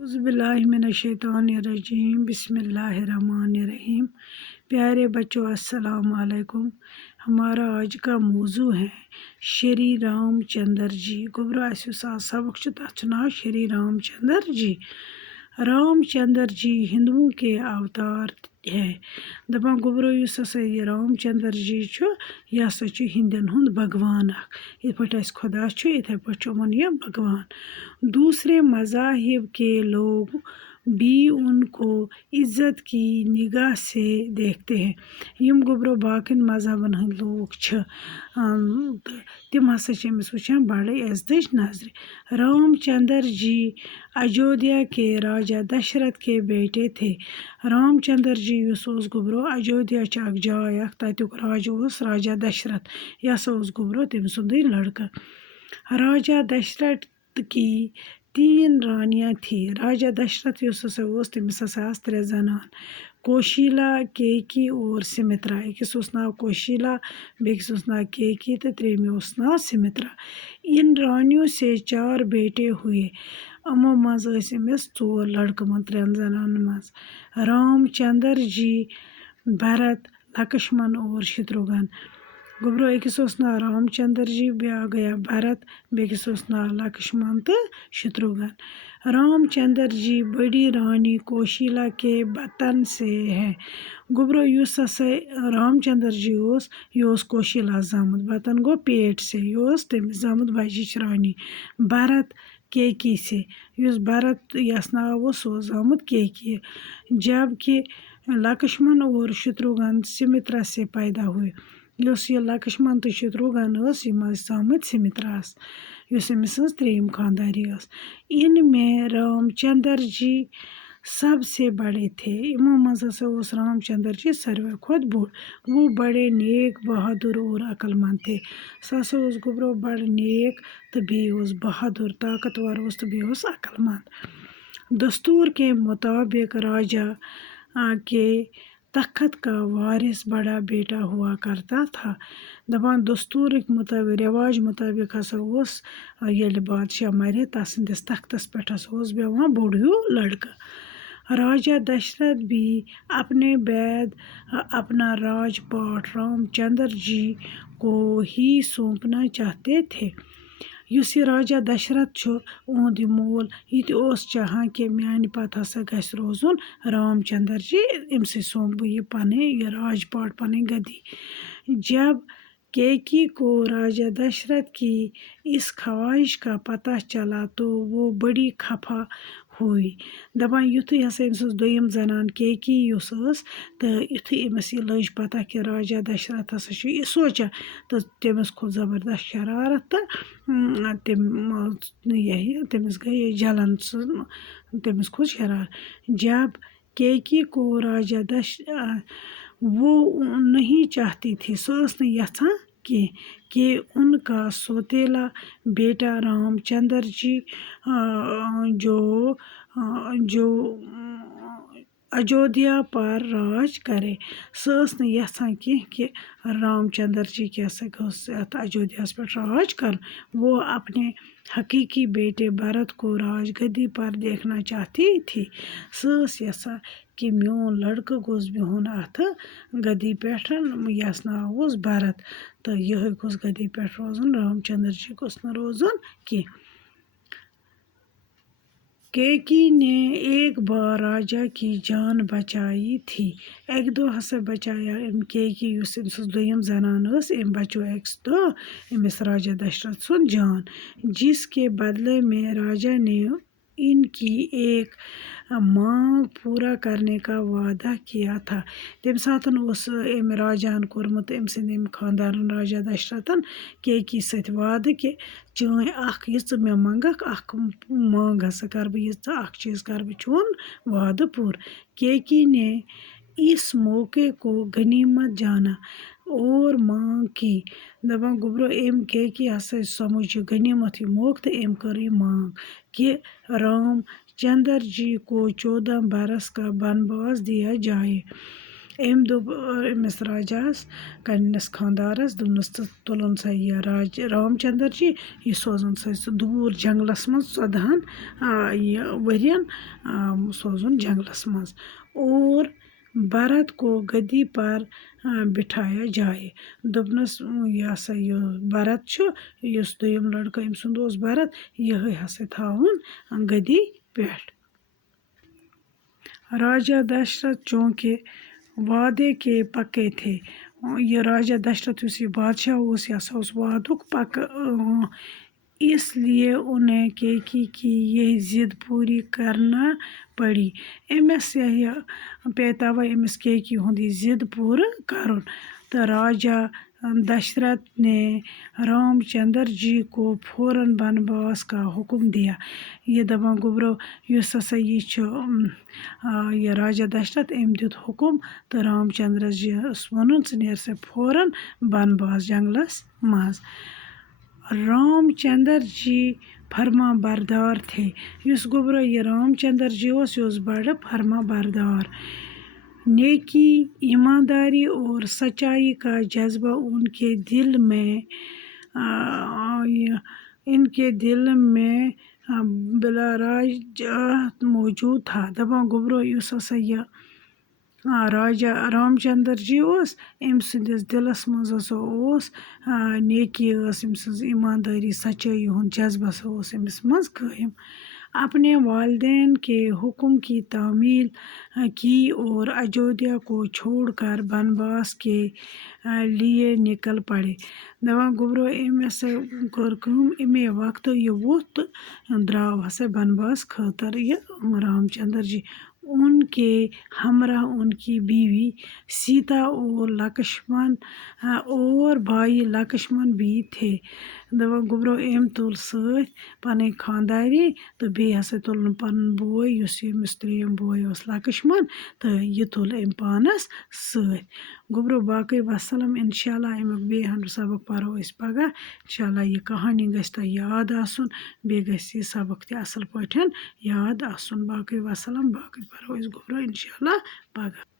औज़ुबिल्लाहिमिनश्शैतानिर्रजीम बिस्मिल्लाहिर्रहमानिर्रहीम। प्यारे बच्चों, अस्सलाम वालेकुम। हमारा आज का मौजू है श्री रामचंद्र जी। गोब्रो सबक नाव श्री रामचंद्र जी। रामचंद्र जी हिंदुओं के अवतार है। दपान गोब्रो ये रामचंद्र जी यह हिंदन हुंद भगवान। इत पे खुदा इथे पे ये भगवान। दूसरे मज़ाहिब के लोग भी उनको इज़्ज़त की निगाह से देखते हैं। यम गोब्रो बाकिन मज़हबन हंद लोग तिम हसा वुचान बड़े इज़्ज़त नजर। रामचंद्र जी अयोध्या के राजा दशरथ के बेटे थे। रामचंद्र जी गोब्रो अयोध्या जाय तत्युक राजा दशरथ। यह गोब्रो तम सुंदे लड़का। राजा दशरथ की 3 रानियाँ थी। राजा दशरथ तमिस त्रे जनान कौशला, केकी और सुमित्रा। अकिस नाव कौशला, बेकिस नाव केकी तो त्रेमी नाव सुमित्रा। इन रानियों से 4 बेटे हुए। अमो मज 4 लड़कमन 3 जनान मज। रामचंद्र जी, भरत, लक्ष्मण और शत्रुघ्न। गोब्रो अकिस नाव रामचंद्र जी, ब्या गया भरत, बेकिस नाव लक्ष्मण तो शत्रुघ्न। रामचंद्र जी बड़ी रानी कौशला के बतन से है। गोब्रो रामचंद्र जी कौशला जामुत। बतन गो पेट से। तमिस जामुत बजिश रानी। भरत केकी से। भरत यस नाव जामुत केकी। जबकि लक्ष्मण और शत्रुघ्न सुमित्रा से पैदा हुए। ये लक्ष्मण तो शत्रुघ्न जामुत सुमित्रा। अमिस 3 खानदारी। इनमें रामचंद्र जी सबसे बड़े थे। इमो मज रामचंद्र जी सारे खुद बोड़। वो बड़े नेक, बहादुर और अक्लमंद थे। गोब्रो बड़ नेक तो बे बहादुर, ताकतवर तो बे अक्लमंद। दस्तूर के मुताबिक राजा के तख्त का वारिस बड़ा बेटा हुआ करता था। दपान दस्तूर मुताबिक, रिवाज मुताबिक ये बादशाह मरे तसंदिस तख्तस पे बेवान बोड़ लड़का। राजा दशरथ भी अपने बाद अपना राजपाट रामचंद्र जी को ही सौंपना चाहते थे। राजा दशरथ उहद मोल ये चाहान कि म्यान पत हसा गस रोजुन रामचंद्र जी। अमसे सौंप ये पने ये राजपाट पने गद्दी। जब केकी को राजा दशरथ की इस ख्वाहिश का पता चला तो वो बड़ी खफा हुई। दपान युथी हसा दोयम जनान केकी तो युथी अमस ये लज पता कि राजा दशरथ हसा ये सोचा तो तमिस खो जबरदस्त शरारत तो तमिस गई जलन। तमिस खो शरारत। जब केकी को राजा वो नहीं चाहती थी, यथां कि उनका सौतेला बेटा रामचंद्र जी जो अयोध्या पर राज करे। यथां कि रामचंद्र जी अयोध्या पर राज कर। वो अपने हकीकी बेटे भरत को राजगद्दी पर देखना चाहती थी। यसा कि मोन लड़का गोस बिहुन अथ गद्दी पे। यस नाव भरत तो यह गोस गद्दी पे रोजन। रामचंद्र जी गोस न रोजन कि। केकी ने एक बार राजा की जान बचाई थी। एक दो हसा बचाया केकी दोयम जनान बचो एक दो अमिस राजा दशरथ सुन जान, जिसके बदले में राजा ने इनकी एक मांग पूरा करने का वादा किया था। तम सातन राजान कोरमुत खानदान राजा दशरथन केकी सत वाद कि चाय मे मंगक मांग हसा कर चीज़ कर चोन वाद पूर। केकी ने इस मौके को गनीमत जाना और मांग की। दपान गोब्रो केकी हसा समझ गनीमत मौक तो कर मांग कि रामचंद्र जी को 14 बरस का वनवास दिया जाए। أمۍ دوٚپ أمِس راجاہَس پنٛنِس خانٛدارَس دوٚپنَس ژٕ تُلُن سا یہِ رام چندر جی یہِ سوزُن سا سُہ دوٗر جنٛگلَس منٛز 14 یہِ ؤرۍیَن سوزُن جنٛگلَس منٛز اور بھرت کو گدی پر بِٹھایا جایے دوٚپنَس یہِ ہسا یہِ بھرت چھُ یُس دوٚیِم لڑکہٕ أمۍ سُنٛد اوس بھرت یِہوٚے ہسا تھاوُن گدی پٮ۪ٹھ راجا دشرت چونکہِ وعدے کے پکے تھے یہِ راجا دشرت یُس یہِ بادشاہ اوس یہِ ہسا اوس وعدُک پکہٕ اس لیے انہیں کیکی کی یہ ضد پوٗری کرنا پڑی أمِس یہِ پیٚیہِ تَوَے أمِس کیکی ہُنٛد یہِ ضد پوٗرٕ کَرُن تہٕ راجا دشرت نے رام چندر جی کو فوراً بنواس کا حکم دیا یہِ دپان گوٚبرو یُس ہسا یہِ چھُ یہِ راجا دشرت أمۍ دیُت حکم تہٕ رام چندر جی یَس ووٚنُن ژٕ نیر سا فوراً بنواس جنٛگلَس منٛز رام چندر جی فرما بردار تھے یُس گوٚبرو یہِ رام چندر جی اوس یہِ اوس بڑٕ فرما بردار نیکی ایمانداری اور سچائی کا جذبہ ان کے دل میں بلا راجہ موجود تھا دپان گوٚبرو یُس ہسا یہِ راجا رام چندر جی اوس أمۍ سٕنٛدِس دِلَس منٛز ہسا اوس نیکی ٲس أمۍ سٕنٛز ایماندٲری سچٲیی ہُنٛد جذبہٕ ہسا اوس أمِس منٛز قٲیِم اپنے والدین کے حکم کی تعمیل کی اور اجودھیا کو چھوڑ کر بنواس کے لیے نکل پڑے دپان گوٚبرو أمۍ ہسا کٔر کٲم اَمے وقتہٕ یہِ ووٚتھ تہٕ درٛاو ہسا بنواس خٲطرٕ یہِ رام چندر جی ان کے ہمراہ ان کی بیوی سیتا اور لکشمن اور بھائی لکشمن بھی تھے دپان گوٚبرو أمۍ تُل سۭتۍ پنٕنۍ خانٛداری تہٕ بیٚیہِ ہسا تُلُن پنُن بوے یُس ییٚمِس ترٛیٚیِم بوے اوس لکشمن تہٕ یہِ تُل أمۍ پانس سۭتۍ گوٚبرو باقٕے وسلام انشاء اللہ امیُک بیٚیہِ ہن سبق پرو أسۍ پگاہ انشاء اللہ یہِ کہانی گژھِ تۄہہِ یاد آسُن بیٚیہِ گژھِ یہِ سبق تہِ اصل پٲٹھۍ یاد آسُن باقٕے وسلام باقٕے پرو أسۍ گوٚبرو انشاء اللہ پگاہ